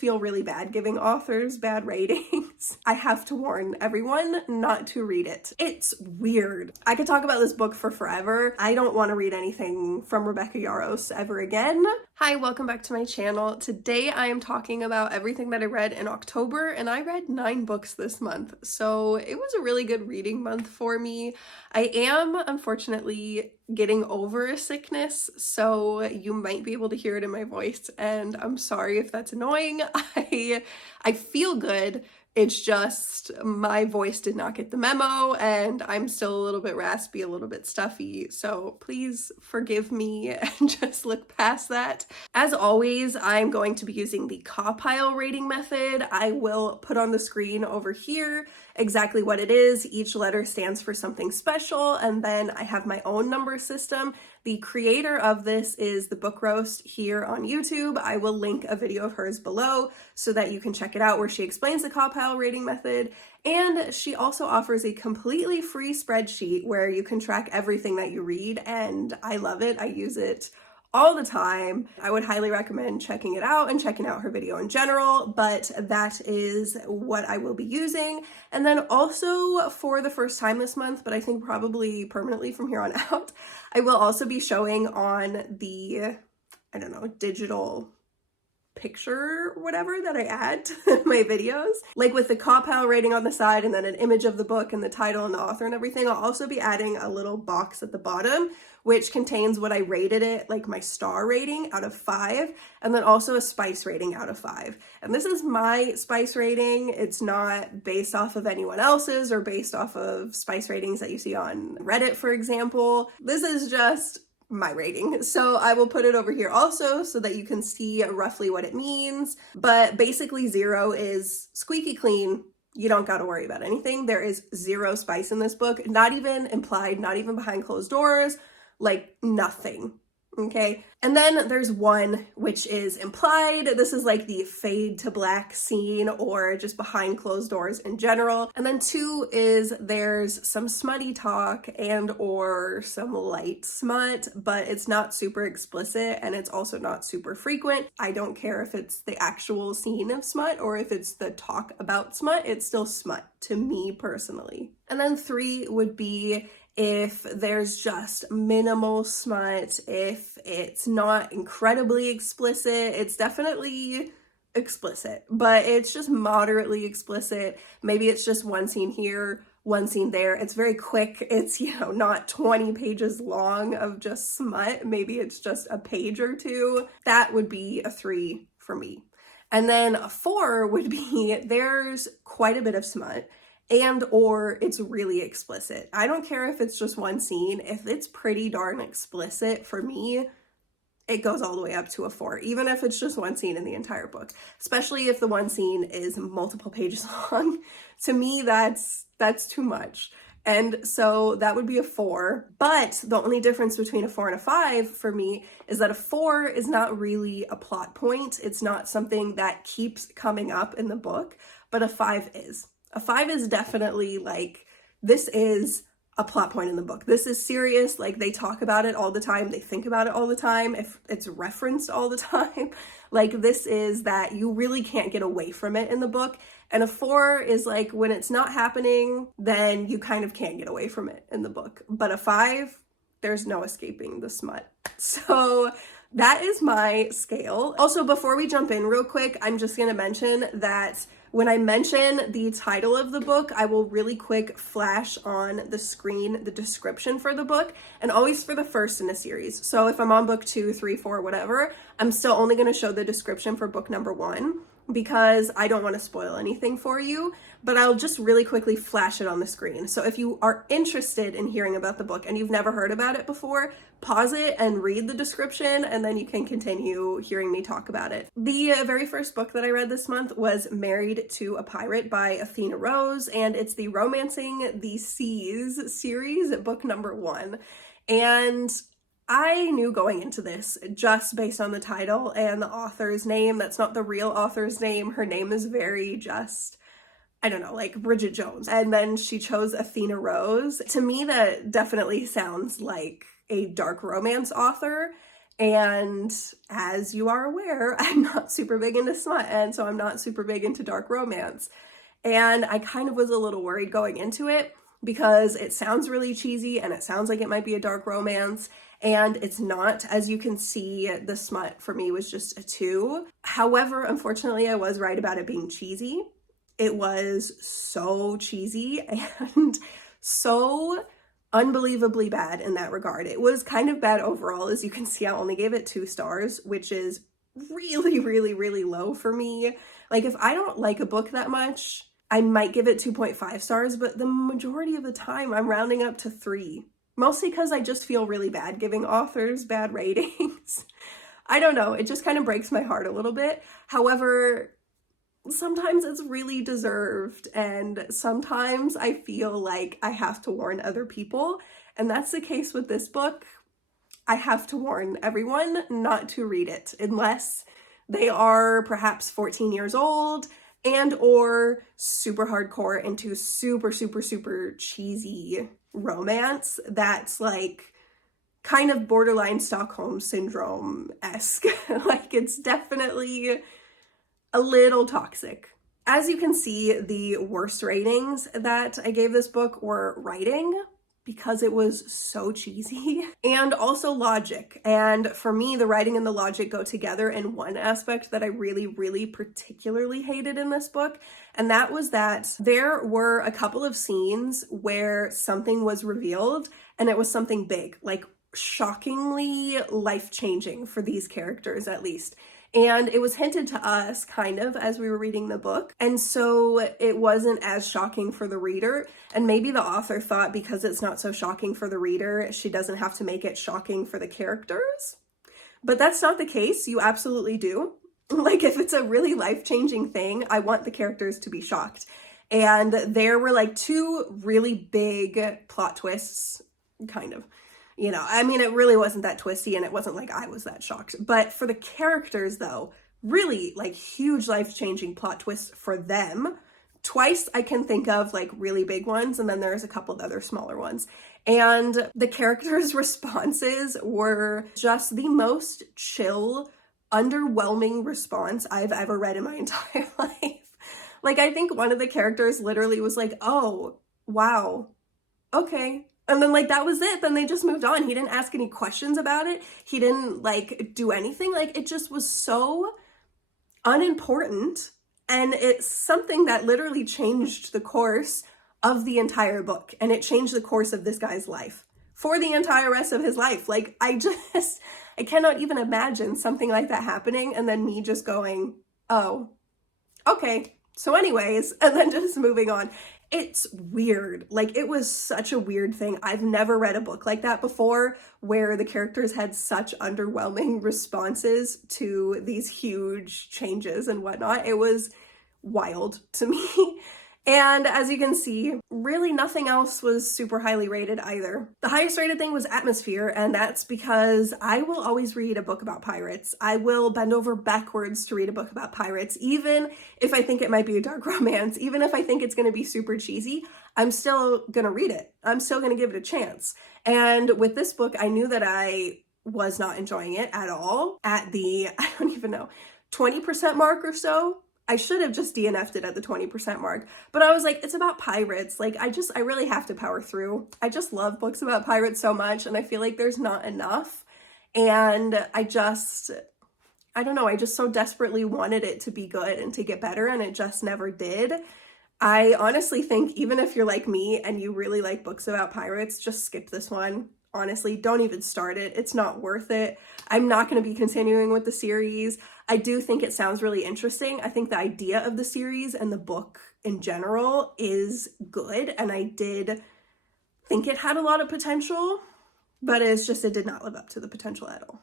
feel really bad giving authors bad ratings. I have to warn everyone not to read it. It's weird. I could talk about this book for forever. I don't want to read anything from Rebecca Yarros ever again. Hi, welcome back to my channel. Today I am talking about everything that I read in October, and I read 9 books this month, so it was a really good reading month for me. I am, unfortunately, getting over a sickness, so you might be able to hear it in my voice, and I'm sorry if that's annoying. I feel good. It's just my voice did not get the memo and I'm still a little bit raspy, a little bit stuffy, so please forgive me and just look past that. As always, I'm going to be using the Cawpile rating method. I will put on the screen over here exactly what it is. Each letter stands for something special, and then I have my own number system. The creator of this is the Book Roast here on YouTube. I will link a video of hers below so that you can check it out, where she explains the Cawpile rating method. And she also offers a completely free spreadsheet where you can track everything that you read, and I love it. I use it all the time. I would highly recommend checking it out and checking out her video in general, but that is what I will be using. And then also for the first time this month, but I think probably permanently from here on out, I will also be showing on the, I don't know, digital picture or whatever that I add to my videos. Like with the Cawpile rating on the side and then an image of the book and the title and the author and everything, I'll also be adding a little box at the bottom which contains what I rated it, like my star rating out of 5, and then also a spice rating out of 5. And this is my spice rating. It's not based off of anyone else's or based off of spice ratings that you see on Reddit, for example. This is just my rating. So I will put it over here also so that you can see roughly what it means. But basically 0 is squeaky clean. You don't got to worry about anything. There is 0 spice in this book, not even implied, not even behind closed doors, like nothing. Okay. And then there's 1, which is implied. This is like the fade to black scene or just behind closed doors in general. And then 2 is there's some smutty talk and or some light smut, but it's not super explicit and it's also not super frequent. I don't care if it's the actual scene of smut or if it's the talk about smut, it's still smut to me personally. And then 3 would be if there's just minimal smut, if it's not incredibly explicit. It's definitely explicit, but it's just moderately explicit. Maybe it's just 1 scene here, 1 scene there. It's very quick. It's, not 20 pages long of just smut. Maybe it's just a page or 2. That would be a 3 for me. And then a 4 would be there's quite a bit of smut, and or it's really explicit. I don't care if it's just 1 scene. If it's pretty darn explicit, for me, it goes all the way up to a 4, even if it's just 1 scene in the entire book, especially if the 1 scene is multiple pages long. To me, that's too much. And so that would be a 4. But the only difference between a 4 and a 5 for me is that a 4 is not really a plot point. It's not something that keeps coming up in the book, but a 5 is. A 5 is definitely like, this is a plot point in the book. This is serious. Like, they talk about it all the time. They think about it all the time. If it's referenced all the time, like, this is that you really can't get away from it in the book. And a 4 is like, when it's not happening, then you kind of can't get away from it in the book. But a 5, there's no escaping the smut. So that is my scale. Also, before we jump in real quick, I'm just going to mention that when I mention the title of the book, I will really quick flash on the screen the description for the book, and always for the first in a series. So if I'm on book 2, 3, 4, whatever, I'm still only going to show the description for book number 1 because I don't want to spoil anything for you, but I'll just really quickly flash it on the screen. So if you are interested in hearing about the book and you've never heard about it before, pause it and read the description, and then you can continue hearing me talk about it. The very first book that I read this month was Married to a Pirate by Athena Rose, and it's the Romancing the Seas series, book number 1. And I knew going into this, just based on the title and the author's name, that's not the real author's name. Her name is very just, I don't know, like Bridget Jones. And then she chose Athena Rose. To me, that definitely sounds like a dark romance author. And as you are aware, I'm not super big into smut, and so I'm not super big into dark romance. And I kind of was a little worried going into it because it sounds really cheesy and it sounds like it might be a dark romance, and it's not. As you can see, the smut for me was just a 2. However, unfortunately, I was right about it being cheesy. It was so cheesy and so unbelievably bad in that regard. It was kind of bad overall. As you can see, I only gave it 2 stars, which is really, really, really low for me. Like, if I don't like a book that much, I might give it 2.5 stars, but the majority of the time I'm rounding up to 3. Mostly because I just feel really bad giving authors bad ratings. I don't know, it just kind of breaks my heart a little bit. However, sometimes it's really deserved, and sometimes I feel like I have to warn other people, and that's the case with this book. I have to warn everyone not to read it unless they are perhaps 14 years old and or super hardcore into super, super, super cheesy romance that's like kind of borderline Stockholm Syndrome-esque. Like, it's definitely a little toxic. As you can see, the worst ratings that I gave this book were writing, because it was so cheesy, and also logic. And for me, the writing and the logic go together in one aspect that I really, really particularly hated in this book. And that was that there were a couple of scenes where something was revealed, and it was something big, like shockingly life-changing for these characters, at least. And it was hinted to us kind of as we were reading the book. And so it wasn't as shocking for the reader. And maybe the author thought because it's not so shocking for the reader, she doesn't have to make it shocking for the characters. But that's not the case. You absolutely do. Like, if it's a really life-changing thing, I want the characters to be shocked. And there were like 2 really big plot twists, kind of. You know, I mean, it really wasn't that twisty, and it wasn't like I was that shocked. But for the characters, though, really, like, huge life-changing plot twists for them. Twice I can think of, like, really big ones, and then there's a couple of other smaller ones. And the characters' responses were just the most chill, underwhelming response I've ever read in my entire life. Like, I think one of the characters literally was like, oh, wow, okay. And then, like, that was it. Then they just moved on. He didn't ask any questions about it. He didn't, like, do anything. Like, it just was so unimportant. And it's something that literally changed the course of the entire book. And it changed the course of this guy's life for the entire rest of his life. Like, I cannot even imagine something like that happening and then me just going, oh, okay. So anyways, and then just moving on. It's weird. Like, it was such a weird thing. I've never read a book like that before, where the characters had such underwhelming responses to these huge changes and whatnot. It was wild to me. And as you can see, really nothing else was super highly rated either. The highest rated thing was atmosphere, and that's because I will always read a book about pirates. I will bend over backwards to read a book about pirates, even if I think it might be a dark romance, even if I think it's going to be super cheesy, I'm still going to read it. I'm still going to give it a chance. And with this book, I knew that I was not enjoying it at all at the, I don't even know, 20% mark or so. I should have just DNF'd it at the 20% mark, but I was like, it's about pirates. Like, I really have to power through. I just love books about pirates so much, and I feel like there's not enough. And I don't know, I just so desperately wanted it to be good and to get better, and it just never did. I honestly think even if you're like me and you really like books about pirates, just skip this one. Honestly, don't even start it. It's not worth it. I'm not going to be continuing with the series. I do think it sounds really interesting. I think the idea of the series and the book in general is good, and I did think it had a lot of potential, but it did not live up to the potential at all.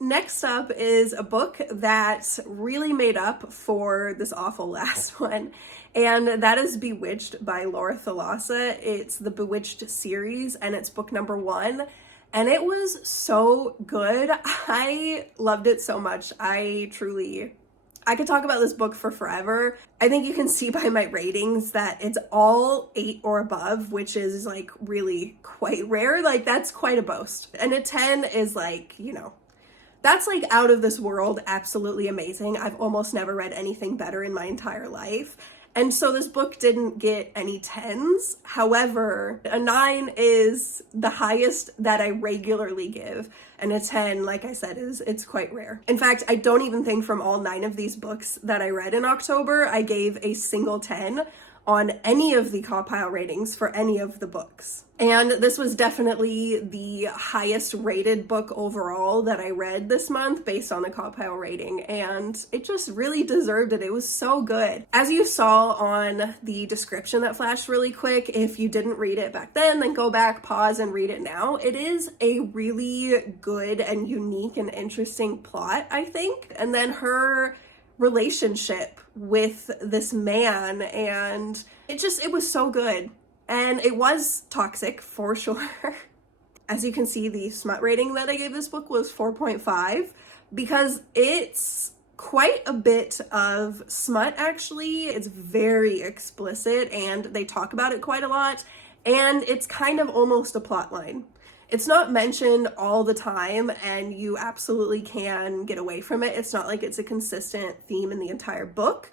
Next up is a book that really made up for this awful last one, and that is Bewitched by Thalassa. It's the Bewitched series, and it's book number 1, and it was so good. I loved it so much. I could talk about this book for forever. I think you can see by my ratings that it's all 8 or above, which is like really quite rare. Like, that's quite a boast. And a 10 is like, you know, That's like out of this world, absolutely amazing. I've almost never read anything better in my entire life. And so this book didn't get any 10s. However, a 9 is the highest that I regularly give. And a 10, like I said, it's quite rare. In fact, I don't even think from all 9 of these books that I read in October, I gave a single 10 on any of the compile ratings for any of the books. And this was definitely the highest rated book overall that I read this month based on the compile rating, and it just really deserved it. It was so good. As you saw on the description that flashed really quick, if you didn't read it back then go back, pause, and read it now. It is a really good and unique and interesting plot, I think. And then her relationship with this man, and it was so good. And it was toxic for sure. As you can see, the smut rating that I gave this book was 4.5 because it's quite a bit of smut, actually. It's very explicit and they talk about it quite a lot, and it's kind of almost a plot line. It's not mentioned all the time, and you absolutely can get away from it. It's not like it's a consistent theme in the entire book.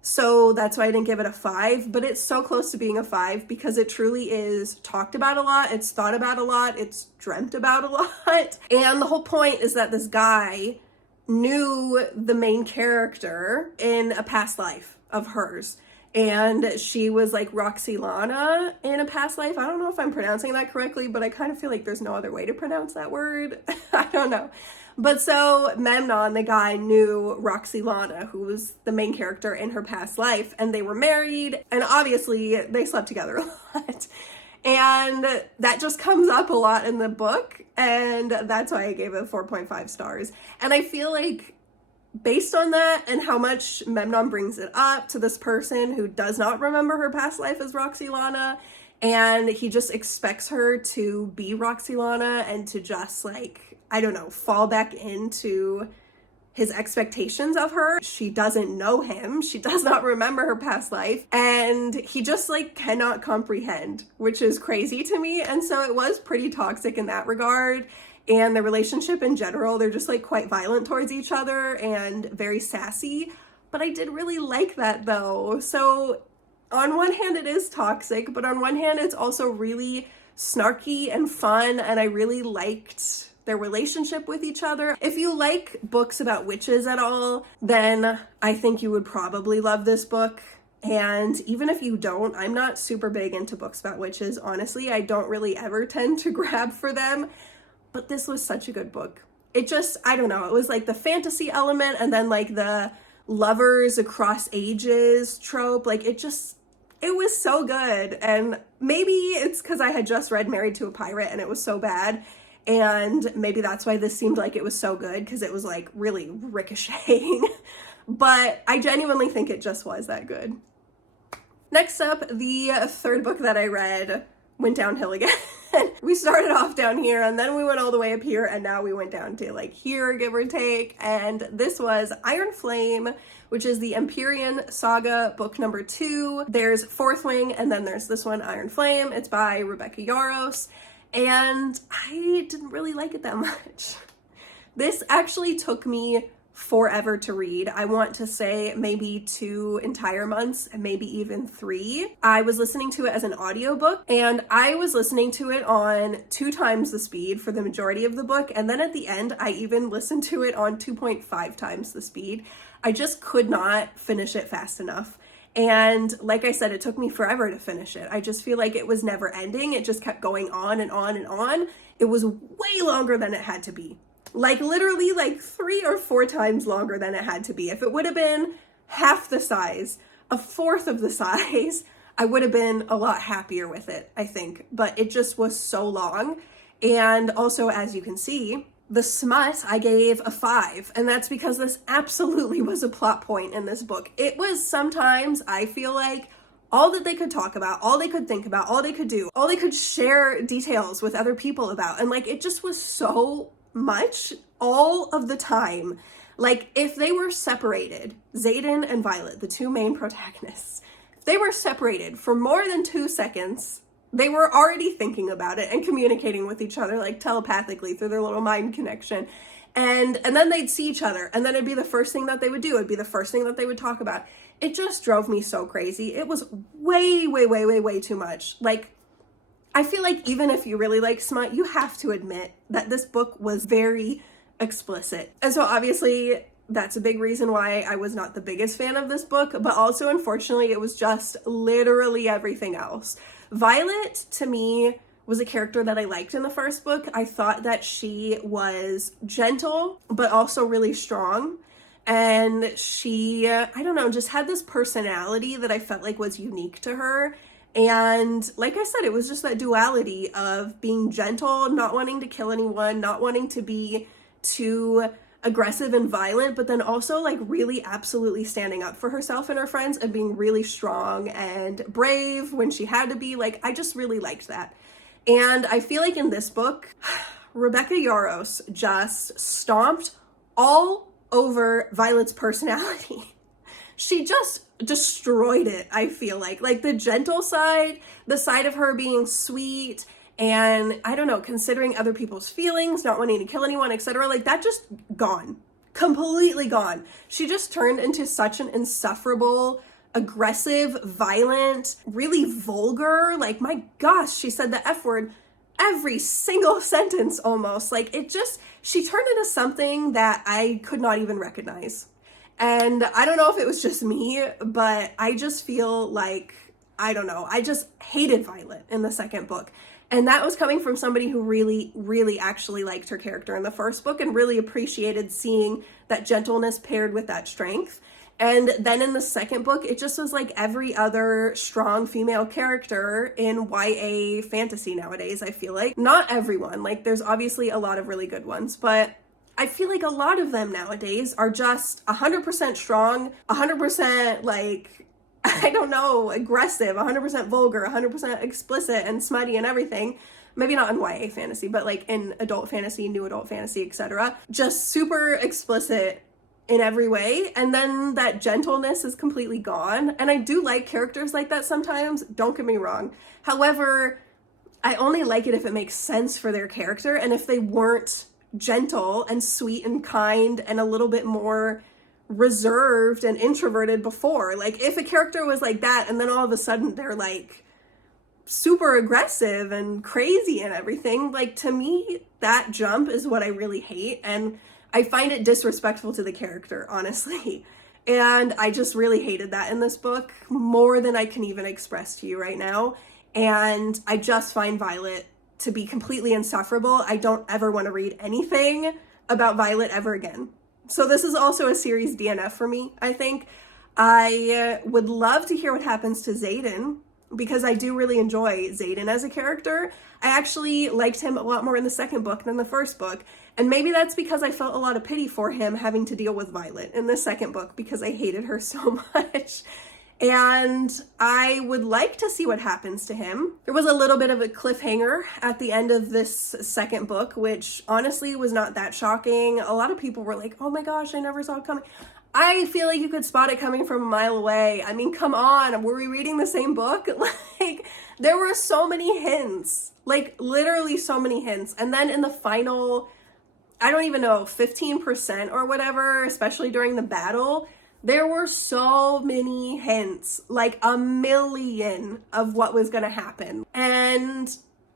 So that's why I didn't give it a 5, but it's so close to being a 5 because it truly is talked about a lot, it's thought about a lot, it's dreamt about a lot. And the whole point is that this guy knew the main character in a past life of hers. And she was like Roxilana in a past life. I don't know if I'm pronouncing that correctly, but I kind of feel like there's no other way to pronounce that word. I don't know. But so Memnon, the guy, knew Roxilana, who was the main character in her past life, and they were married, and obviously they slept together a lot. And that just comes up a lot in the book, and that's why I gave it 4.5 stars. And I feel like based on that and how much Memnon brings it up to this person who does not remember her past life as Roxilana, and he just expects her to be Roxilana and to just like, I don't know, fall back into his expectations of her. She doesn't know him. She does not remember her past life. And he just like cannot comprehend, which is crazy to me. And so it was pretty toxic in that regard. And the relationship in general, they're just like quite violent towards each other and very sassy. But I did really like that though. So on one hand, it is toxic, but on one hand, it's also really snarky and fun. And I really liked their relationship with each other. If you like books about witches at all, then I think you would probably love this book. And even if you don't, I'm not super big into books about witches. Honestly, I don't really ever tend to grab for them. But this was such a good book. It just, I don't know, it was like the fantasy element and then like the lovers across ages trope. Like it was so good. And maybe it's because I had just read Married to a Pirate and it was so bad. And maybe that's why this seemed like it was so good, because it was like really ricocheting. But I genuinely think it just was that good. Next up, the third book that I read went downhill again. We started off down here and then we went all the way up here and now we went down to like here, give or take. And this was Iron Flame, which is the Empyrean Saga book number 2. There's Fourth Wing and then there's this one, Iron Flame. It's by Rebecca Yarros. And I didn't really like it that much. This actually took me forever to read. I want to say maybe 2 entire months, maybe even 3. I was listening to it as an audiobook, and I was listening to it on 2 times the speed for the majority of the book, and then at the end I even listened to it on 2.5 times the speed. I just could not finish it fast enough. And like I said, it took me forever to finish it. I just feel like it was never ending. It just kept going on and on and on. It was way longer than it had to be. Like literally like 3 or 4 times longer than it had to be. If it would have been half the size, a fourth of the size, I would have been a lot happier with it, I think. But it just was so long. And also, as you can see, the smut I gave a 5. And that's because this absolutely was a plot point in this book. It was sometimes, I feel like, all that they could talk about, all they could think about, all they could do, all they could share details with other people about. And like, it just was so much all of the time. Like if they were separated, Xaden and Violet, the 2 main protagonists, if they were separated for more than 2 seconds, they were already thinking about it and communicating with each other like telepathically through their little mind connection. And then they'd see each other, and then it'd be the first thing that they would do. It'd be the first thing that they would talk about. It just drove me so crazy. It was way too much. Like, I feel like even if you really like smut, you have to admit that this book was very explicit. And so obviously that's a big reason why I was not the biggest fan of this book, but also unfortunately it was just literally everything else. Violet, to me, was a character that I liked in the first book. I thought that she was gentle, but also really strong. And she, I don't know, just had this personality that I felt like was unique to her. And like I said, it was just that duality of being gentle, not wanting to kill anyone, not wanting to be too aggressive and violent, but then also like really absolutely standing up for herself and her friends and being really strong and brave when she had to be. Like, I just really liked that. And I feel like in this book, Rebecca Yarros just stomped all over Violet's personality. She just destroyed it, I feel like. Like, the gentle side, the side of her being sweet, and I don't know, considering other people's feelings, not wanting to kill anyone, etc. Like, that just gone. Completely gone. She just turned into such an insufferable, aggressive, violent, really vulgar, like, my gosh, she said the F word every single sentence almost. Like, it just, she turned into something that I could not even recognize. And I don't know if it was just me, but I just feel like, I don't know, I just hated Violet in the second book. And that was coming from somebody who really actually liked her character in the first book and really appreciated seeing that gentleness paired with that strength. And then in the second book, it just was like every other strong female character in YA fantasy nowadays, I feel like. Not everyone, like there's obviously a lot of really good ones, but I feel like a lot of them nowadays are just 100% strong, 100% like, I don't know, aggressive, 100% vulgar, 100% explicit and smutty and everything. Maybe not in YA fantasy, but like in adult fantasy, new adult fantasy, etc. Just super explicit in every way, and then that gentleness is completely gone. And I do like characters like that sometimes, don't get me wrong. However, I only like it if it makes sense for their character, and if they weren't gentle and sweet and kind and a little bit more reserved and introverted before. Like, if a character was like that and then all of a sudden they're like super aggressive and crazy and everything, like, to me, that jump is what I really hate, and I find it disrespectful to the character, honestly. And I just really hated that in this book, more than I can even express to you right now. And I just find Violet to be completely insufferable. I don't ever want to read anything about Violet ever again. So this is also a series DNF for me, I think. I would love to hear what happens to Xaden, because I do really enjoy Xaden as a character. I actually liked him a lot more in the second book than the first book. And maybe that's because I felt a lot of pity for him having to deal with Violet in the second book, because I hated her so much. And I would like to see what happens to him. There was a little bit of a cliffhanger at the end of this second book, which honestly was not that shocking. A lot of people were like, oh my gosh, I never saw it coming. I feel like you could spot it coming from a mile away. I mean, come on, were we reading the same book? Like, there were so many hints, like literally so many hints. And then in the final, I don't even know, 15% or whatever, especially during the battle, there were so many hints, like a million of what was going to happen. And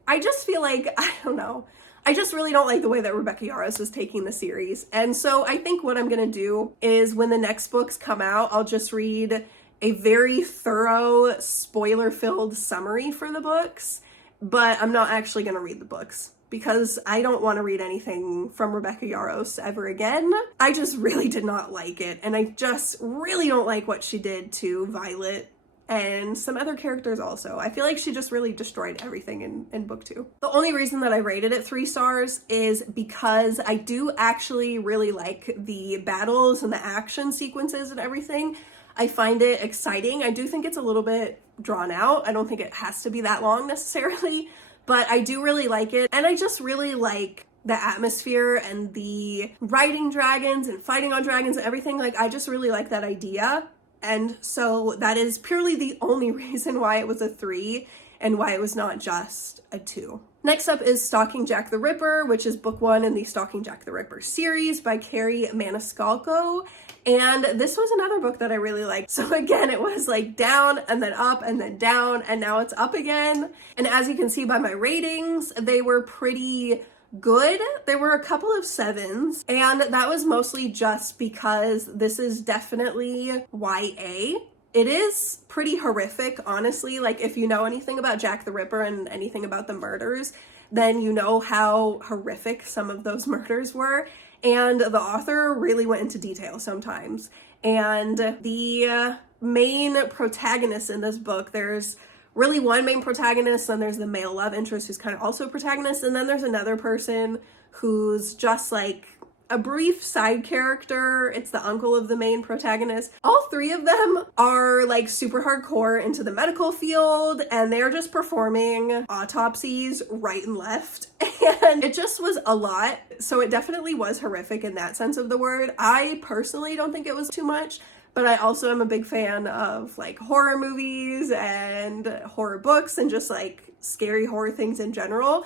I just feel like, I don't know, I just really don't like the way that Rebecca Yarros is taking the series. And so I think what I'm going to do is when the next books come out, I'll just read a very thorough, spoiler-filled summary for the books. But I'm not actually going to read the books, because I don't want to read anything from Rebecca Yarros ever again. I just really did not like it, and I just really don't like what she did to Violet and some other characters also. I feel like she just really destroyed everything in book 2. The only reason that I rated it 3 stars is because I do actually really like the battles and the action sequences and everything. I find it exciting. I do think it's a little bit drawn out. I don't think it has to be that long necessarily, but I do really like it. And I just really like the atmosphere and the riding dragons and fighting on dragons and everything. Like, I just really like that idea. And so that is purely the only reason why it was a 3. and why it was not just a 2. Next up is Stalking Jack the Ripper, which is book 1 in the Stalking Jack the Ripper series by Kerri Maniscalco. And this was another book that I really liked. So again, it was like down and then up and then down, and now it's up again. And as you can see by my ratings, they were pretty good. There were a couple of 7s, and that was mostly just because this is definitely YA. It is pretty horrific, honestly. Like, if you know anything about Jack the Ripper and anything about the murders, then you know how horrific some of those murders were. And the author really went into detail sometimes. And the main protagonist in this book, there's really one main protagonist, then there's the male love interest who's kind of also a protagonist, and then there's another person who's just like a brief side character. It's the uncle of the main protagonist. All 3 of them are like super hardcore into the medical field, and they're just performing autopsies right and left. And it just was a lot. So it definitely was horrific in that sense of the word. I personally don't think it was too much, but I also am a big fan of like horror movies and horror books and just like scary horror things in general.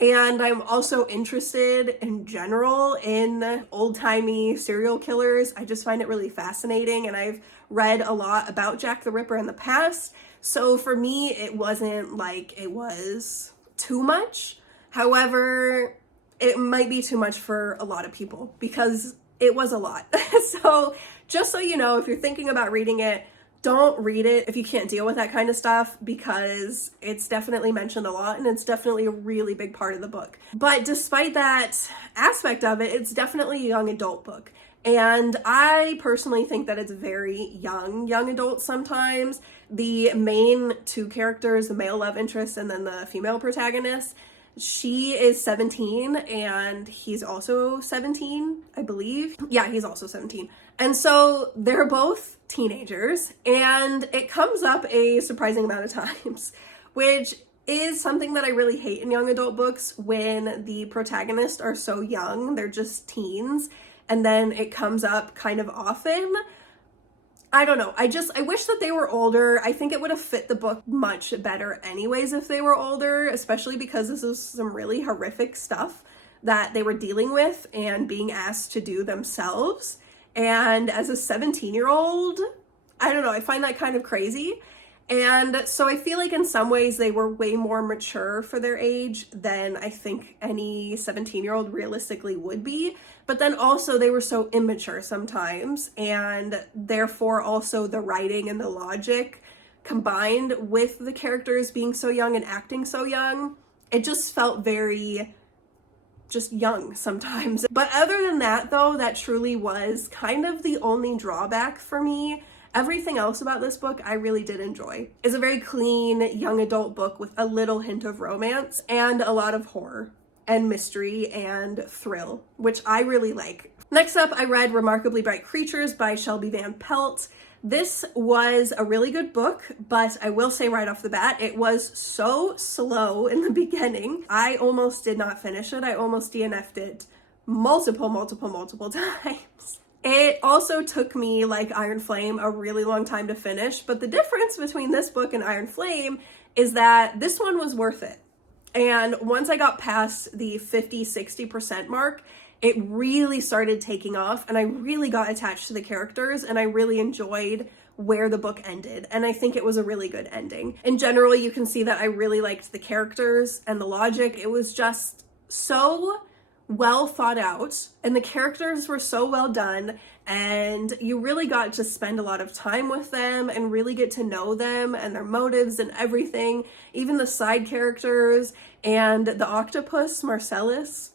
And I'm also interested in general in old-timey serial killers. I just find it really fascinating, and I've read a lot about Jack the Ripper in the past. So for me, it wasn't like it was too much. However, it might be too much for a lot of people because it was a lot. So just so you know, if you're thinking about reading it, don't read it if you can't deal with that kind of stuff, because it's definitely mentioned a lot and it's definitely a really big part of the book. But despite that aspect of it, it's definitely a young adult book. And I personally think that it's very young adult sometimes. The main 2 characters, the male love interest and then the female protagonist, she is 17 and he's also 17, I believe. Yeah, he's also 17. And so they're both teenagers, and it comes up a surprising amount of times, which is something that I really hate in young adult books when the protagonists are so young, they're just teens, and then it comes up kind of often. I don't know. I wish that they were older. I think it would have fit the book much better anyways if they were older, especially because this is some really horrific stuff that they were dealing with and being asked to do themselves. And as a 17-year-old, I don't know, I find that kind of crazy. And so I feel like in some ways they were way more mature for their age than I think any 17-year-old realistically would be. But then also they were so immature sometimes, and therefore also the writing and the logic combined with the characters being so young and acting so young, it just felt very just young sometimes. But other than that though, that truly was kind of the only drawback for me. Everything else about this book I really did enjoy. It's a very clean young adult book with a little hint of romance and a lot of horror and mystery and thrill, which I really like. Next up, I read Remarkably Bright Creatures by Shelby Van Pelt. This was a really good book, but I will say right off the bat, it was so slow in the beginning. I almost did not finish it. I almost DNF'd it multiple times. It also took me, like Iron Flame, a really long time to finish, but the difference between this book and Iron Flame is that this one was worth it. And once I got past the 50-60% mark, it really started taking off, and I really got attached to the characters, and I really enjoyed where the book ended, and I think it was a really good ending. In general, you can see that I really liked the characters and the logic. It was just so well thought out, and the characters were so well done, and you really got to spend a lot of time with them and really get to know them and their motives and everything, even the side characters. And the octopus, Marcellus,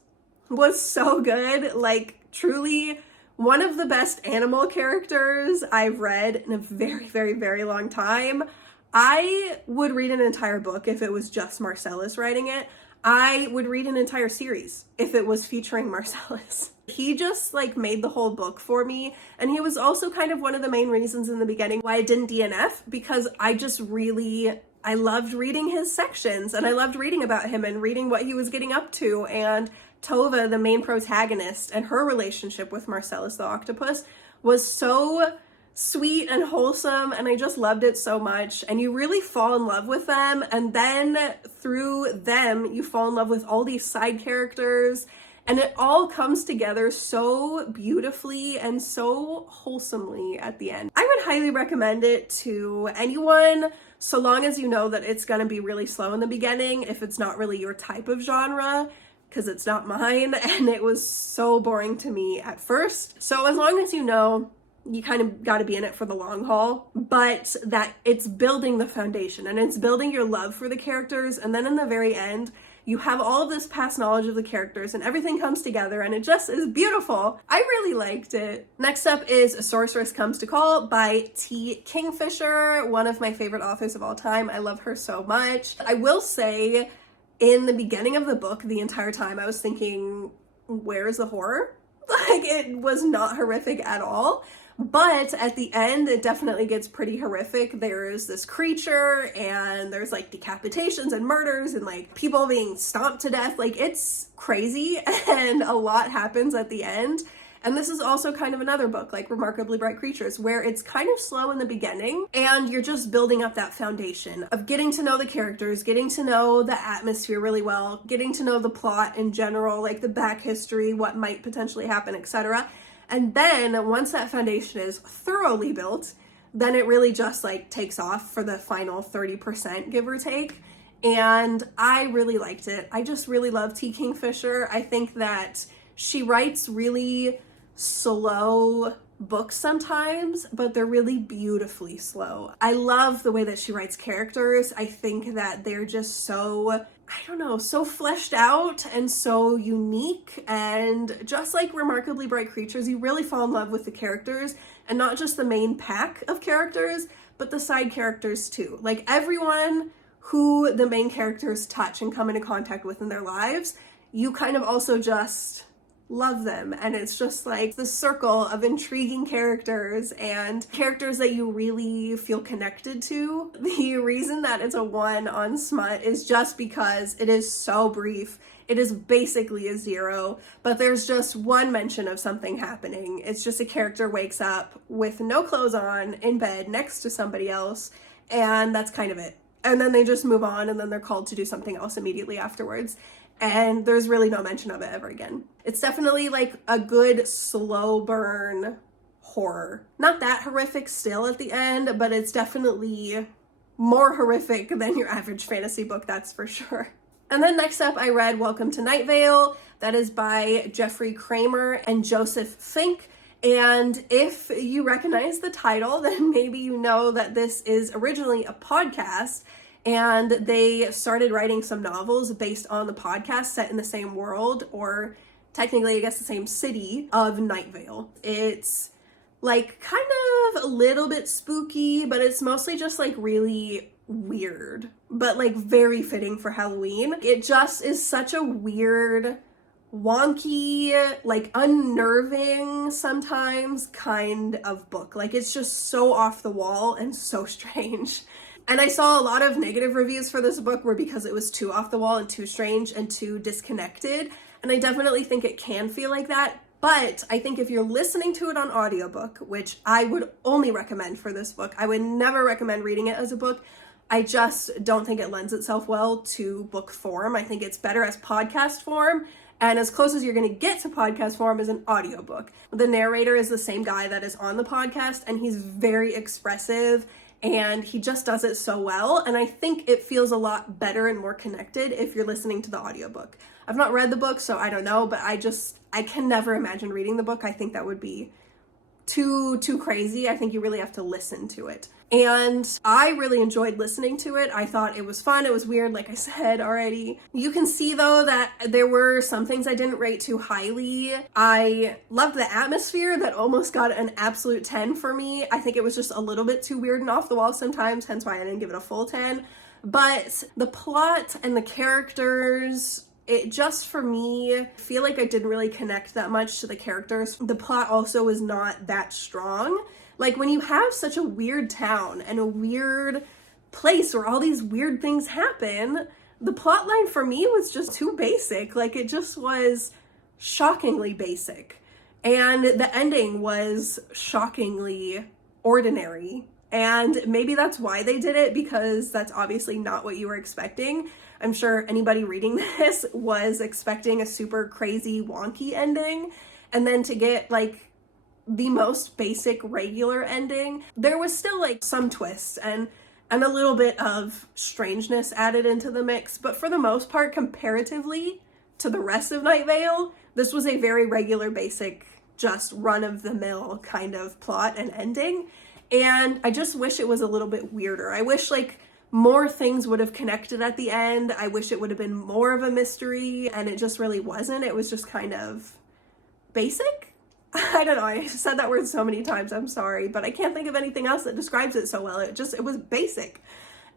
was so good. Like, truly one of the best animal characters I've read in a very long time. I would read an entire book if it was just Marcellus writing it. I would read an entire series if it was featuring Marcellus. He just like made the whole book for me, and he was also kind of one of the main reasons in the beginning why I didn't DNF, because I loved reading his sections, and I loved reading about him and reading what he was getting up to. And Tova, the main protagonist, and her relationship with Marcellus the octopus was so sweet and wholesome, and I just loved it so much. And you really fall in love with them, and then through them you fall in love with all these side characters, and it all comes together so beautifully and so wholesomely at the end. I would highly recommend it to anyone, so long as you know that it's gonna be really slow in the beginning if it's not really your type of genre, because it's not mine, and it was so boring to me at first. So as long as you know, you kind of got to be in it for the long haul, but that it's building the foundation and it's building your love for the characters, and then in the very end, you have all of this past knowledge of the characters and everything comes together and it just is beautiful. I really liked it. Next up is A Sorceress Comes to Call by T. Kingfisher, one of my favorite authors of all time. I love her so much. I will say, in the beginning of the book, the entire time I was thinking, where's the horror? Like, it was not horrific at all. But at the end, it definitely gets pretty horrific. There's this creature, and there's like decapitations and murders and like people being stomped to death. Like, it's crazy, and a lot happens at the end. And this is also kind of another book, like Remarkably Bright Creatures, where it's kind of slow in the beginning, and you're just building up that foundation of getting to know the characters, getting to know the atmosphere really well, getting to know the plot in general, like the back history, what might potentially happen, etc. And then once that foundation is thoroughly built, then it really just like takes off for the final 30%, give or take. And I really liked it. I just really love T. Kingfisher. I think that she writes really slow books sometimes, but they're really beautifully slow. I love the way that she writes characters. I think that they're just so, I don't know, so fleshed out and so unique. And just like Remarkably Bright Creatures, you really fall in love with the characters, and not just the main pack of characters, but the side characters too. Like, everyone who the main characters touch and come into contact with in their lives, you kind of also just love them. And it's just like the circle of intriguing characters and characters that you really feel connected to. The reason that it's a 1 on Smut is just because it is so brief. It is basically a 0, but there's just one mention of something happening. It's just a character wakes up with no clothes on in bed next to somebody else, and that's kind of it. And then they just move on, and then they're called to do something else immediately afterwards. And there's really no mention of it ever again. It's definitely like a good slow burn horror. Not that horrific still at the end, but it's definitely more horrific than your average fantasy book, that's for sure. And then next up, I read Welcome to Nightvale. That is by Jeffrey Kramer and Joseph Fink. And if you recognize the title, then maybe you know that this is originally a podcast, and they started writing some novels based on the podcast set in the same world, or technically, I guess, the same city of Nightvale. It's like kind of a little bit spooky, but it's mostly just like really weird, but like very fitting for Halloween. It just is such a weird, wonky, like unnerving sometimes kind of book. Like, it's just so off the wall and so strange. And I saw a lot of negative reviews for this book were because it was too off the wall and too strange and too disconnected. And I definitely think it can feel like that. But I think if you're listening to it on audiobook, which I would only recommend for this book, I would never recommend reading it as a book. I just don't think it lends itself well to book form. I think it's better as podcast form. And as close as you're going to get to podcast form is an audiobook. The narrator is the same guy that is on the podcast, and he's very expressive. And he just does it so well. And I think it feels a lot better and more connected if you're listening to the audiobook. I've not read the book, so I don't know, but I can never imagine reading the book. I think that would be too crazy. I think you really have to listen to it. And I really enjoyed listening to it. I thought it was fun. It was weird, like I said already. You can see, though, that there were some things I didn't rate too highly. I loved the atmosphere. That almost got an absolute 10 for me. I think it was just a little bit too weird and off the wall sometimes, hence why I didn't give it a full 10. But the plot and the characters, it just, for me, I feel like I didn't really connect that much to the characters. The plot also was not that strong. Like, when you have such a weird town and a weird place where all these weird things happen, the plot line for me was just too basic. Like, it just was shockingly basic. And the ending was shockingly ordinary. And maybe that's why they did it, because that's obviously not what you were expecting. I'm sure anybody reading this was expecting a super crazy wonky ending, and then to get like the most basic regular ending, there was still like some twists and a little bit of strangeness added into the mix, but for the most part, comparatively to the rest of Nightvale, this was a very regular, basic, just run-of-the-mill kind of plot and ending. And I just wish it was a little bit weirder. I wish like more things would have connected at the end. I wish it would have been more of a mystery, and it just really wasn't. It was just kind of basic. I don't know, I said that word so many times, I'm sorry, but I can't think of anything else that describes it so well. It was basic.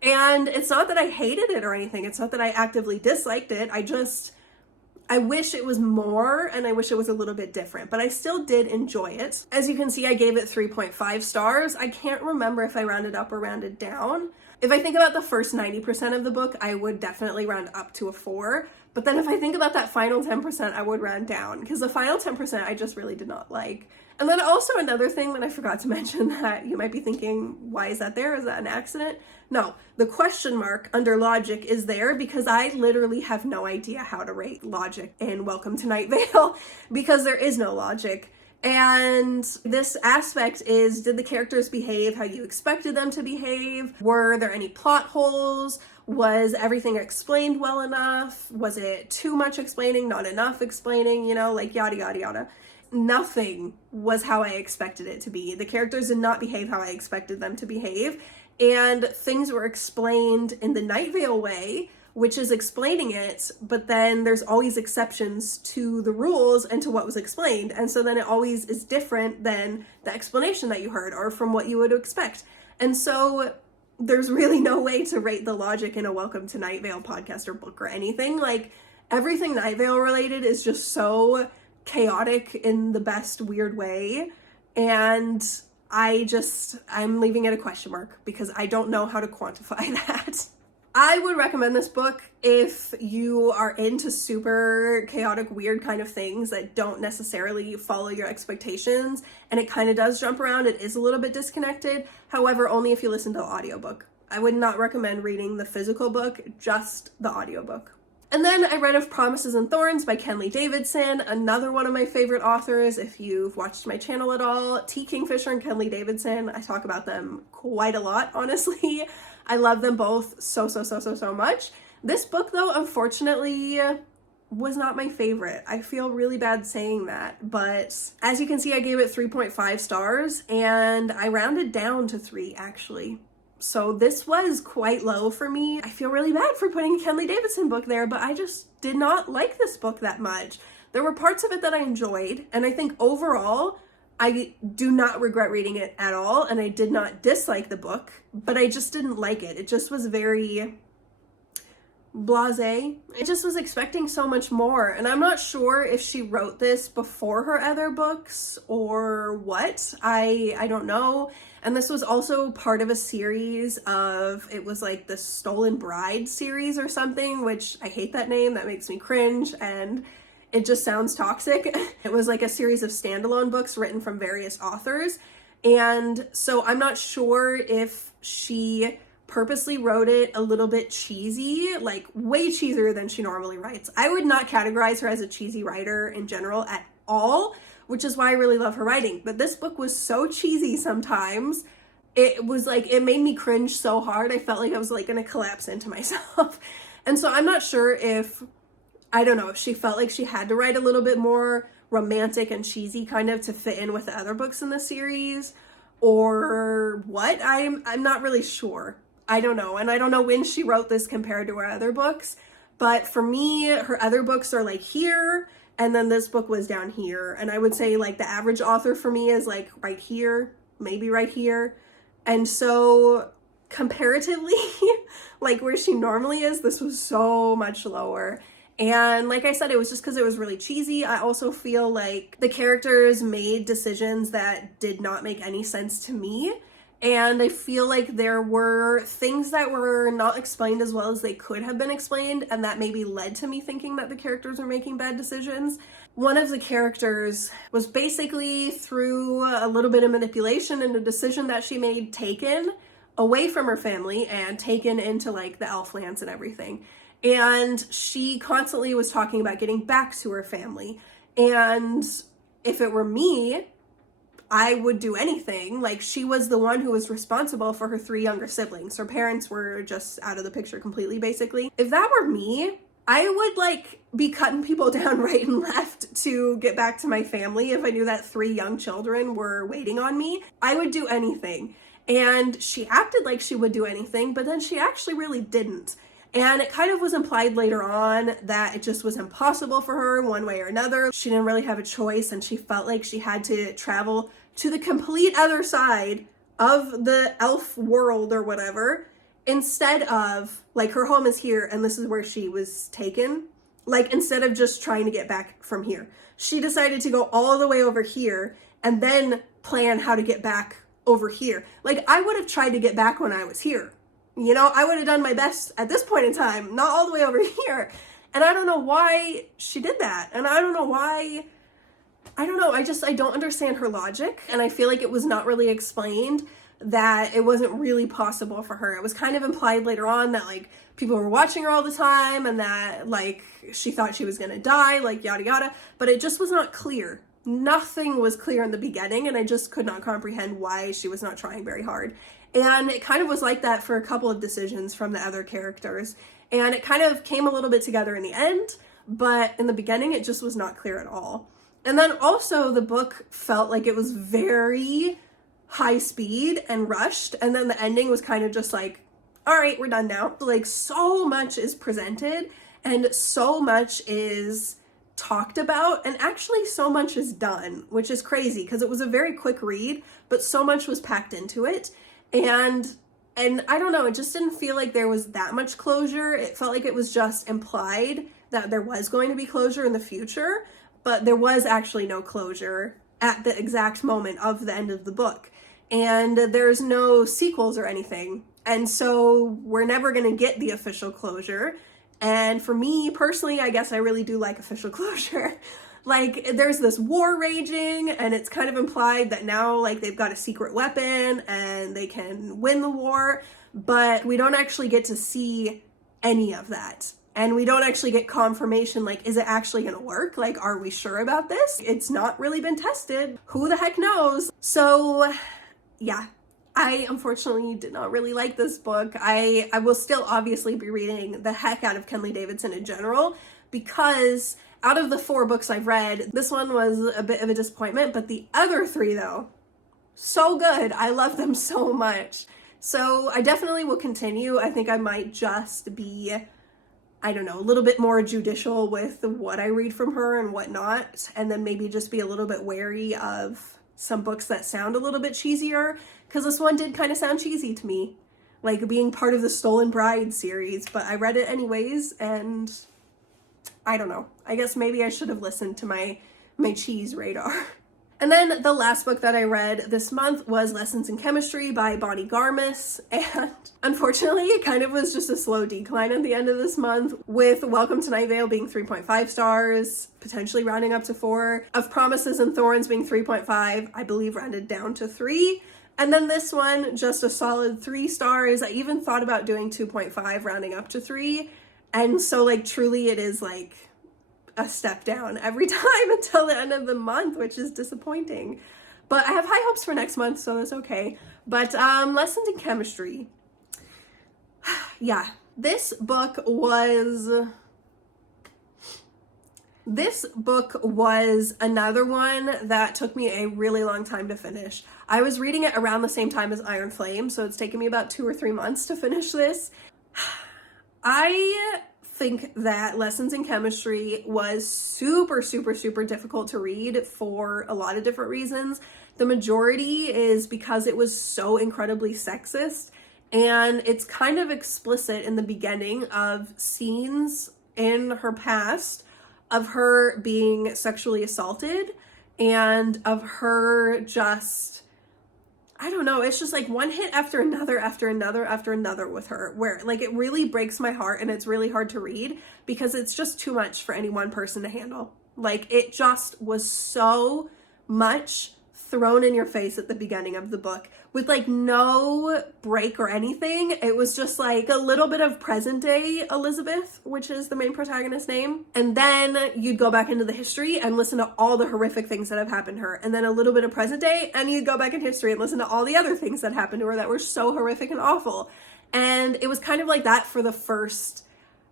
And it's not that I hated it or anything. It's not that I actively disliked it. I wish it was more, and I wish it was a little bit different, but I still did enjoy it. As you can see, I gave it 3.5 stars. I can't remember if I rounded up or rounded down. If I think about the first 90% of the book, I would definitely round up to a 4. But then if I think about that final 10%, I would round down, because the final 10% I just really did not like. And then also another thing that I forgot to mention that you might be thinking, why is that there? Is that an accident? No, the question mark under logic is there because I literally have no idea how to rate logic in Welcome to Nightvale because there is no logic. And this aspect is, did the characters behave how you expected them to behave? Were there any plot holes? Was everything explained well enough? Was it too much explaining, not enough explaining, you know, like yada, yada, yada. Nothing was how I expected it to be. The characters did not behave how I expected them to behave. And things were explained in the Nightvale way, which is explaining it, but then there's always exceptions to the rules and to what was explained. And so then it always is different than the explanation that you heard or from what you would expect. And so there's really no way to rate the logic in a Welcome to Nightvale podcast or book or anything. Like, everything Nightvale related is just so chaotic in the best weird way. And I'm leaving it a question mark because I don't know how to quantify that. I would recommend this book if you are into super chaotic, weird kind of things that don't necessarily follow your expectations, and it kind of does jump around. It is a little bit disconnected. However, only if you listen to the audiobook. I would not recommend reading the physical book, just the audiobook. And then I read of Promises and Thorns by Kenley Davidson, another one of my favorite authors. If you've watched my channel at all, Kingfisher and Kenley Davidson, I talk about them quite a lot, honestly. I love them both so much. This book, though, unfortunately, was not my favorite. I feel really bad saying that, but as you can see, I gave it 3.5 stars, and I rounded down to 3, actually. So this was quite low for me. I feel really bad for putting a Kenley Davidson book there, but I just did not like this book that much. There were parts of it that I enjoyed, and I think overall, I do not regret reading it at all, and I did not dislike the book, but I just didn't like it. It just was very blasé. I just was expecting so much more, and I'm not sure if she wrote this before her other books or what. I don't know. And this was also part of a series of, it was like the Stolen Bride series or something, which I hate that name. That makes me cringe, and it just sounds toxic. It was like a series of standalone books written from various authors. And so I'm not sure if she purposely wrote it a little bit cheesy, like way cheesier than she normally writes. I would not categorize her as a cheesy writer in general at all, which is why I really love her writing. But this book was so cheesy sometimes. It was like, it made me cringe so hard. I felt like I was like gonna collapse into myself. And so I'm not sure if, I don't know, if she felt like she had to write a little bit more romantic and cheesy kind of to fit in with the other books in the series, or what. I'm not really sure. I don't know. And I don't know when she wrote this compared to her other books. But for me, her other books are like here, and then this book was down here. And I would say like the average author for me is like right here, maybe right here. And so comparatively, like where she normally is, this was so much lower. And like I said, it was just because it was really cheesy. I also feel like the characters made decisions that did not make any sense to me. And I feel like there were things that were not explained as well as they could have been explained, and that maybe led to me thinking that the characters were making bad decisions. one of the characters was basically, through a little bit of manipulation and a decision that she made, taken away from her family and taken into like the Elflands and everything. And she constantly was talking about getting back to her family. And if it were me, I would do anything. Like, she was the one who was responsible for her 3 younger siblings. Her parents were just out of the picture completely, basically. If that were me, I would like be cutting people down right and left to get back to my family. If I knew that 3 young children were waiting on me, I would do anything. And she acted like she would do anything, but then she actually really didn't. And it kind of was implied later on that it just was impossible for her one way or another. She didn't really have a choice, and she felt like she had to travel to the complete other side of the elf world or whatever, instead of, like, her home is here and this is where she was taken. Like, instead of just trying to get back from here, she decided to go all the way over here and then plan how to get back over here. Like, I would have tried to get back when I was here. You know, I would have done my best at this point in time, not all the way over here. And I don't know why she did that. And I don't know why, I don't know. I don't understand her logic. And I feel like it was not really explained, that it wasn't really possible for her. It was kind of implied later on that like people were watching her all the time and that like she thought she was going to die, like yada yada. But it just was not clear. Nothing was clear in the beginning, and I just could not comprehend why she was not trying very hard. And it kind of was like that for a couple of decisions from the other characters. And it kind of came a little bit together in the end, but in the beginning, it just was not clear at all. And then also the book felt like it was very high speed and rushed. And then the ending was kind of just like, all right, we're done now. Like, so much is presented and so much is talked about, and actually so much is done, which is crazy because it was a very quick read, but so much was packed into it. And I don't know, it just didn't feel like there was that much closure. It felt like it was just implied that there was going to be closure in the future, but there was actually no closure at the exact moment of the end of the book. And there's no sequels or anything. And so we're never going to get the official closure. And for me personally, I guess I really do like official closure. Like, there's this war raging, and it's kind of implied that now, like, they've got a secret weapon and they can win the war, but we don't actually get to see any of that. And we don't actually get confirmation, like, is it actually gonna work? Like, are we sure about this? It's not really been tested. Who the heck knows? So, yeah. I unfortunately did not really like this book. I will still obviously be reading the heck out of Kenley Davidson in general, because out of the 4 books I've read, this one was a bit of a disappointment, but the other 3 though, so good. I love them so much. So I definitely will continue. I think I might just be, I don't know, a little bit more judicial with what I read from her and whatnot, and then maybe just be a little bit wary of some books that sound a little bit cheesier, because this one did kind of sound cheesy to me, like being part of the Stolen Bride series, but I read it anyways, and I don't know. I guess maybe I should have listened to my cheese radar. And then the last book that I read this month was Lessons in Chemistry by Bonnie Garmus, and unfortunately it kind of was just a slow decline at the end of this month, with Welcome to Nightvale being 3.5 stars, potentially rounding up to 4, of Promises and Thorns being 3.5, I believe rounded down to 3, and then this one just a solid 3 stars. I even thought about doing 2.5 rounding up to 3, and so like truly it is like a step down every time until the end of the month, which is disappointing. But I have high hopes for next month, so that's okay. But Lessons in Chemistry. Yeah, this book was another one that took me a really long time to finish. I was reading it around the same time as Iron Flame, so it's taken me about 2 or 3 months to finish this. I think that Lessons in Chemistry was super difficult to read for a lot of different reasons. The majority is because it was so incredibly sexist, and it's kind of explicit in the beginning of scenes in her past of her being sexually assaulted and of her just, I don't know, it's just like one hit after another with her, where like it really breaks my heart, and it's really hard to read because it's just too much for any one person to handle. Like, it just was so much thrown in your face at the beginning of the book with like no break or anything. It was just like a little bit of present day Elizabeth, which is the main protagonist's name. And then you'd go back into the history and listen to all the horrific things that have happened to her. And then a little bit of present day, and you'd go back in history and listen to all the other things that happened to her that were so horrific and awful. And it was kind of like that for the first,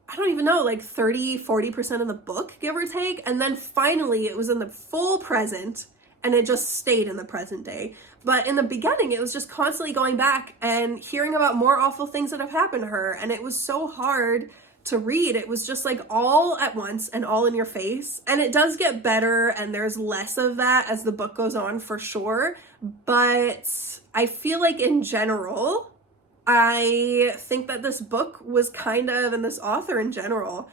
I don't even know, like 30-40% of the book, give or take. And then finally it was in the full present, and it just stayed in the present day. But in the beginning, it was just constantly going back and hearing about more awful things that have happened to her. And it was so hard to read. It was just like all at once and all in your face. And it does get better, and there's less of that as the book goes on, for sure. But I feel like in general, I think that this book was kind of, and this author in general,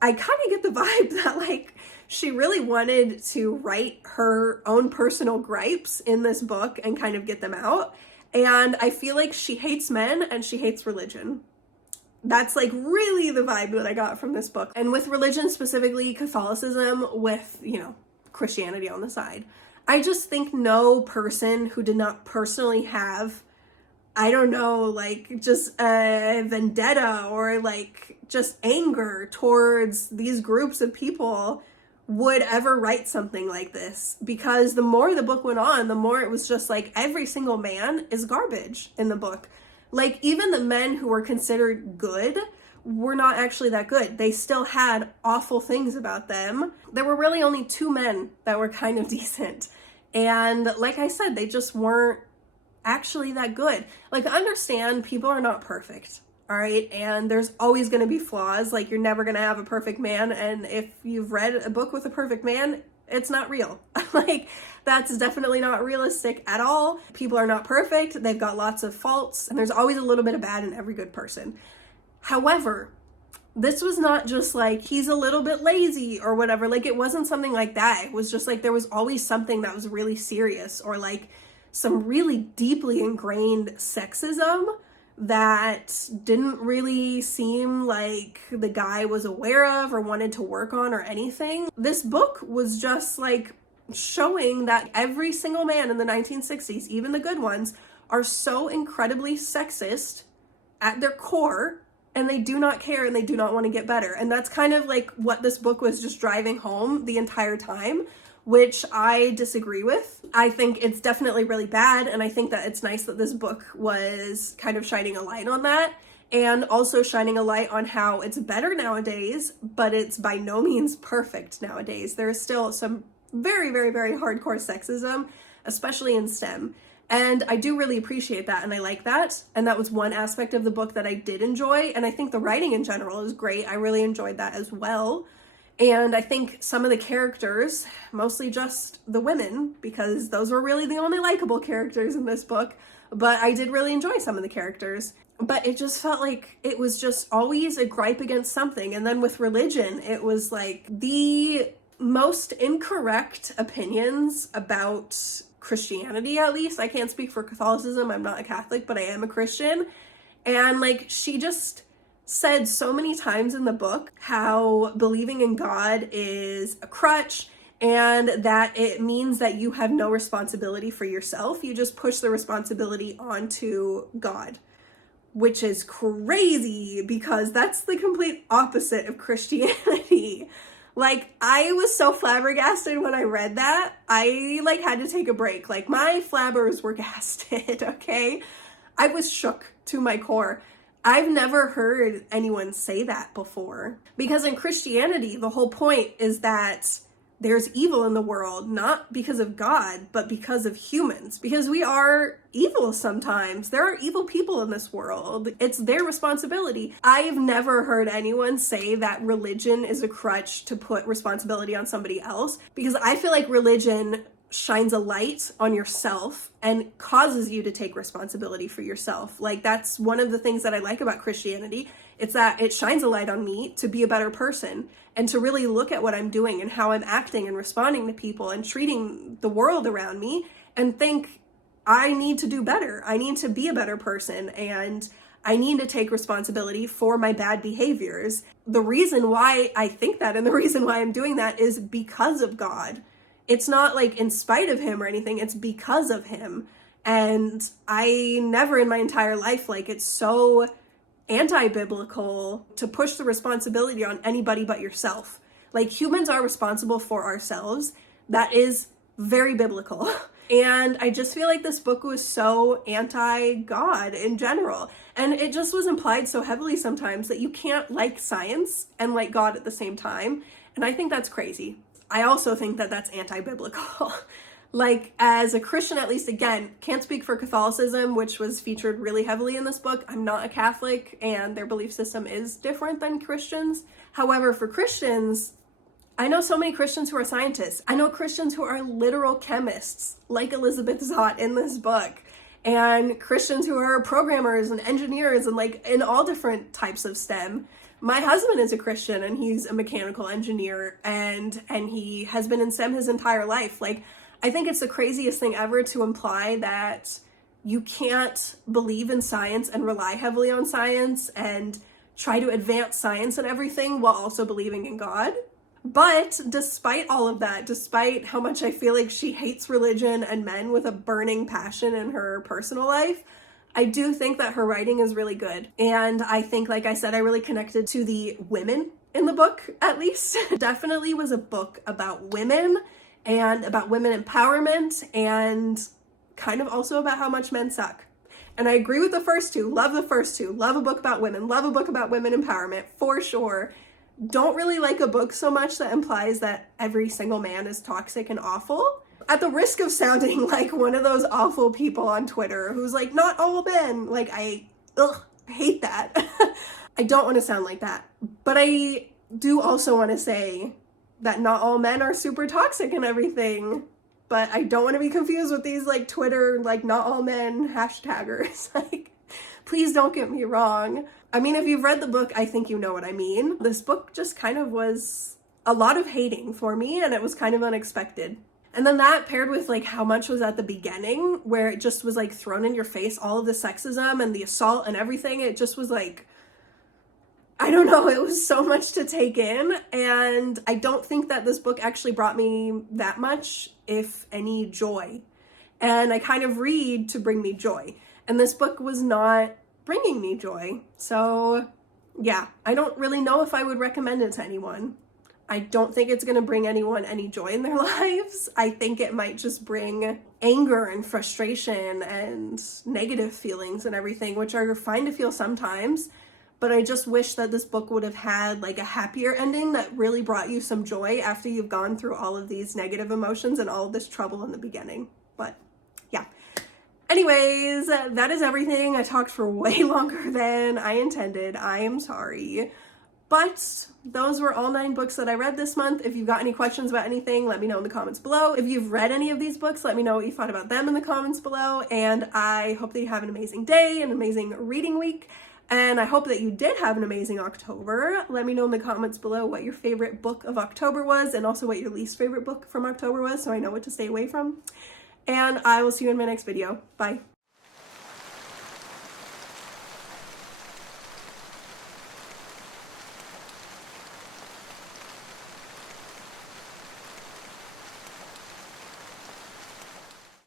I kind of get the vibe that like she really wanted to write her own personal gripes in this book and kind of get them out. And I feel like she hates men and she hates religion. That's like really the vibe that I got from this book. And with religion, specifically Catholicism, with, you know, Christianity on the side. I just think no person who did not personally have, I don't know, like just a vendetta or like just anger towards these groups of people would ever write something like this. Because the more the book went on, the more it was just like every single man is garbage in the book. Like even the men who were considered good were not actually that good. They still had awful things about them. There were really only 2 men that were kind of decent. And like I said, they just weren't actually that good. Like, understand, people are not perfect, all right? And there's always going to be flaws. Like, you're never going to have a perfect man. And if you've read a book with a perfect man, it's not real. Like, that's definitely not realistic at all. People are not perfect. They've got lots of faults, and there's always a little bit of bad in every good person. However, this was not just like, he's a little bit lazy or whatever. Like, it wasn't something like that. It was just like, there was always something that was really serious, or like some really deeply ingrained sexism that didn't really seem like the guy was aware of or wanted to work on or anything. This book was just like showing that every single man in the 1960s, even the good ones, are so incredibly sexist at their core, and they do not care and they do not want to get better. And that's kind of like what this book was just driving home the entire time, which I disagree with. I think it's definitely really bad, and I think that it's nice that this book was kind of shining a light on that, and also shining a light on how it's better nowadays, but it's by no means perfect nowadays. There is still some very, very, very hardcore sexism, especially in STEM. And I do really appreciate that, and I like that. And that was one aspect of the book that I did enjoy. And I think the writing in general is great. I really enjoyed that as well. And I think some of the characters, mostly just the women, because those were really the only likable characters in this book, but I did really enjoy some of the characters. But it just felt like it was just always a gripe against something. And then with religion, it was like the most incorrect opinions about Christianity, at least. I can't speak for Catholicism. I'm not a Catholic, but I am a Christian. And like, she just said so many times in the book how believing in God is a crutch, and that it means that you have no responsibility for yourself. You just push the responsibility onto God, which is crazy because that's the complete opposite of Christianity. Like, I was so flabbergasted when I read that. I like had to take a break. Like, my flabbers were gasted, okay? I was shook to my core. I've never heard anyone say that before. Because in Christianity, the whole point is that there's evil in the world, not because of God, but because of humans. Because we are evil sometimes. There are evil people in this world. It's their responsibility. I've never heard anyone say that religion is a crutch to put responsibility on somebody else, because I feel like religion shines a light on yourself and causes you to take responsibility for yourself. Like, that's one of the things that I like about Christianity. It's that it shines a light on me to be a better person and to really look at what I'm doing and how I'm acting and responding to people and treating the world around me and think, I need to do better. I need to be a better person, and I need to take responsibility for my bad behaviors. the reason why I think that and the reason why I'm doing that is because of God. It's not like in spite of him or anything, it's because of him. And I never in my entire life, like, it's so anti-biblical to push the responsibility on anybody but yourself. Like, humans are responsible for ourselves. That is very biblical. And I just feel like this book was so anti-God in general. And it just was implied so heavily sometimes that you can't like science and like God at the same time. And I think that's crazy. I also think that that's anti-biblical. Like, as a Christian, at least, again, can't speak for Catholicism, which was featured really heavily in this book. I'm not a Catholic, and their belief system is different than Christians. However, for Christians, I know so many Christians who are scientists. I know Christians who are literal chemists, like Elizabeth Zott in this book, and Christians who are programmers and engineers and like in all different types of STEM. My husband is a Christian and he's a mechanical engineer and he has been in STEM his entire life. Like, I think it's the craziest thing ever to imply that you can't believe in science and rely heavily on science and try to advance science and everything while also believing in God. But despite all of that, despite how much I feel like she hates religion and men with a burning passion in her personal life, I do think that her writing is really good. And I think, like I said, I really connected to the women in the book, at least. Definitely was a book about women and about women empowerment and kind of also about how much men suck. And I agree with the first two, love the first two, love a book about women, love a book about women empowerment, for sure. Don't really like a book so much that implies that every single man is toxic and awful. At the risk of sounding like one of those awful people on Twitter who's like, not all men, like, I hate that. I don't want to sound like that. But I do also want to say that not all men are super toxic and everything. But I don't want to be confused with these like Twitter, like, not all men hashtaggers. Like, please don't get me wrong. I mean, if you've read the book, I think you know what I mean. This book just kind of was a lot of hating for me, and it was kind of unexpected. And then that paired with like how much was at the beginning, where it just was like thrown in your face, all of the sexism and the assault and everything. It just was like, I don't know, it was so much to take in. And I don't think that this book actually brought me that much, if any, joy. And I kind of read to bring me joy. And this book was not bringing me joy. So yeah, I don't really know if I would recommend it to anyone. I don't think it's going to bring anyone any joy in their lives. I think it might just bring anger and frustration and negative feelings and everything, which are fine to feel sometimes. But I just wish that this book would have had like a happier ending that really brought you some joy after you've gone through all of these negative emotions and all of this trouble in the beginning. But yeah. Anyways, that is everything. I talked for way longer than I intended. I am sorry. But those were all 9 books that I read this month. If you've got any questions about anything, let me know in the comments below. If you've read any of these books, let me know what you thought about them in the comments below. And I hope that you have an amazing day, an amazing reading week. And I hope that you did have an amazing October. Let me know in the comments below what your favorite book of October was, and also what your least favorite book from October was, so I know what to stay away from. And I will see you in my next video. Bye.